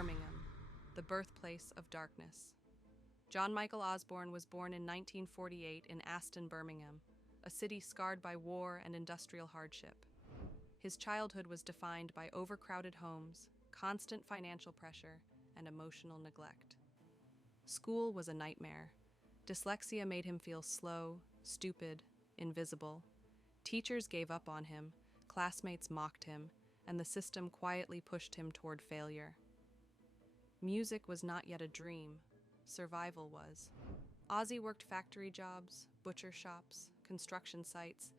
Birmingham, the birthplace of darkness. John Michael Osborne was born in 1948 in Aston, Birmingham, a city scarred by war and industrial hardship. His childhood was defined by overcrowded homes, constant financial pressure, and emotional neglect. School was a nightmare. Dyslexia made him feel slow, stupid, invisible. Teachers gave up on him, classmates mocked him, and the system quietly pushed him toward failure. Music was not yet a dream. Survival was. Ozzy worked factory jobs, butcher shops, construction sites,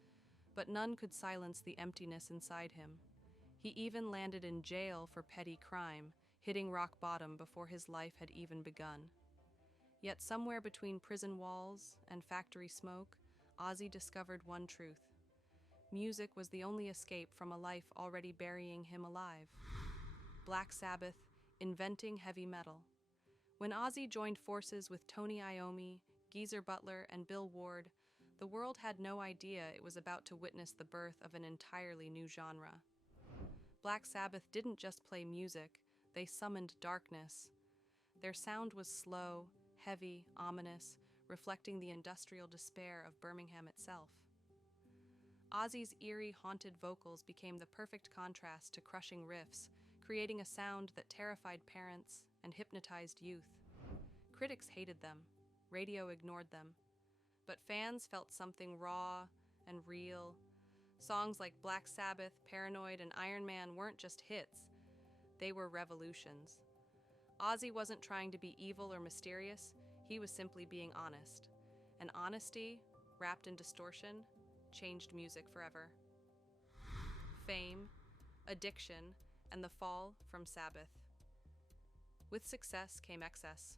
but none could silence the emptiness inside him. He even landed in jail for petty crime, hitting rock bottom before his life had even begun. Yet somewhere between prison walls and factory smoke, Ozzy discovered one truth. Music was the only escape from a life already burying him alive. Black Sabbath, inventing heavy metal. When Ozzy joined forces with Tony Iommi, Geezer Butler, and Bill Ward, the world had no idea it was about to witness the birth of an entirely new genre. Black Sabbath didn't just play music, they summoned darkness. Their sound was slow, heavy, ominous, reflecting the industrial despair of Birmingham itself. Ozzy's eerie, haunted vocals became the perfect contrast to crushing riffs, creating a sound that terrified parents and hypnotized youth. Critics hated them, radio ignored them, but fans felt something raw and real. Songs like Black Sabbath, Paranoid, and Iron Man weren't just hits, they were revolutions. Ozzy wasn't trying to be evil or mysterious, he was simply being honest. And honesty, wrapped in distortion, changed music forever. Fame, addiction, and the fall from Sabbath. With success came excess.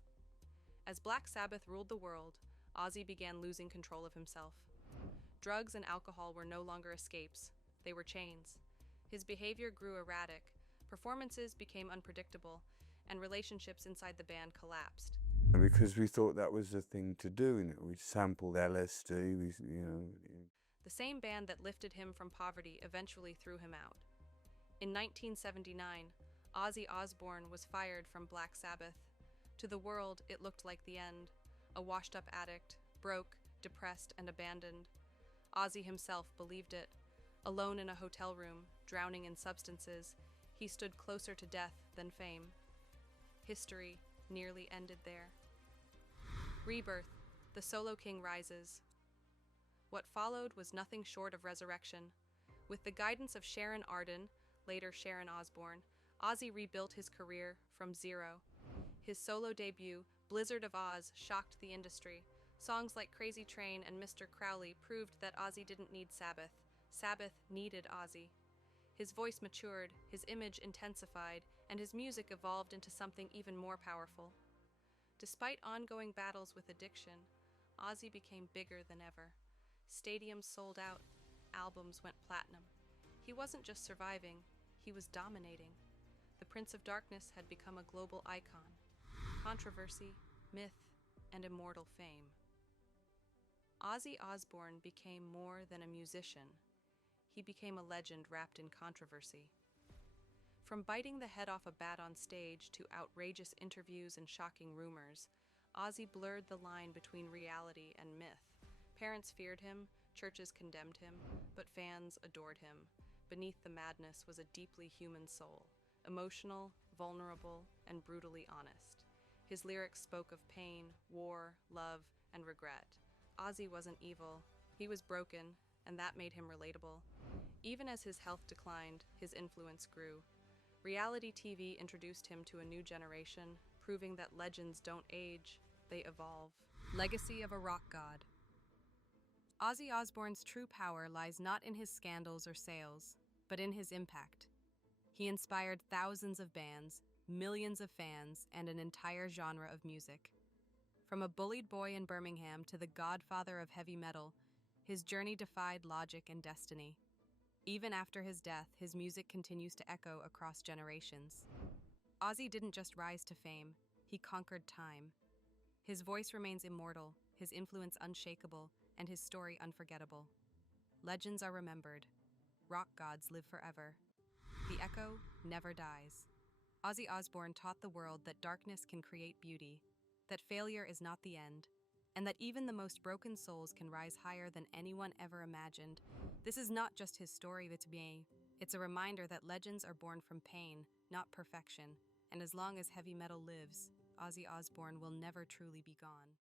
As Black Sabbath ruled the world, Ozzy began losing control of himself. Drugs and alcohol were no longer escapes, they were chains. His behavior grew erratic, performances became unpredictable, and relationships inside the band collapsed. Because we thought that was the thing to do, we sampled LSD, The same band that lifted him from poverty eventually threw him out. In 1979, Ozzy Osbourne was fired from Black Sabbath. To the world, it looked like the end. A washed-up addict, broke, depressed, and abandoned. Ozzy himself believed it. Alone in a hotel room, drowning in substances, he stood closer to death than fame. History nearly ended there. Rebirth, the Solo King rises. What followed was nothing short of resurrection. With the guidance of Sharon Arden, later Sharon Osbourne, Ozzy rebuilt his career from zero. His solo debut, Blizzard of Oz, shocked the industry. Songs like Crazy Train and Mr. Crowley proved that Ozzy didn't need Sabbath. Sabbath needed Ozzy. His voice matured, his image intensified, and his music evolved into something even more powerful. Despite ongoing battles with addiction, Ozzy became bigger than ever. Stadiums sold out, albums went platinum. He wasn't just surviving, he was dominating. The Prince of Darkness had become a global icon. Controversy, myth, and immortal fame. Ozzy Osbourne became more than a musician. He became a legend wrapped in controversy. From biting the head off a bat on stage to outrageous interviews and shocking rumors, Ozzy blurred the line between reality and myth. Parents feared him, churches condemned him, but fans adored him. Beneath the madness was a deeply human soul, emotional, vulnerable, and brutally honest. His lyrics spoke of pain, war, love, and regret. Ozzy wasn't evil, he was broken, and that made him relatable. Even as his health declined, his influence grew. Reality TV introduced him to a new generation, proving that legends don't age, they evolve. Legacy of a rock god. Ozzy Osbourne's true power lies not in his scandals or sales, but in his impact. He inspired thousands of bands, millions of fans, and an entire genre of music. From a bullied boy in Birmingham to the godfather of heavy metal, his journey defied logic and destiny. Even after his death, his music continues to echo across generations. Ozzy didn't just rise to fame, he conquered time. His voice remains immortal, his influence unshakable, and his story unforgettable. Legends are remembered. Rock gods live forever. The echo never dies. Ozzy Osbourne taught the world that darkness can create beauty, that failure is not the end, and that even the most broken souls can rise higher than anyone ever imagined. This is not just his story, it's a reminder that legends are born from pain, not perfection, and as long as heavy metal lives, Ozzy Osbourne will never truly be gone.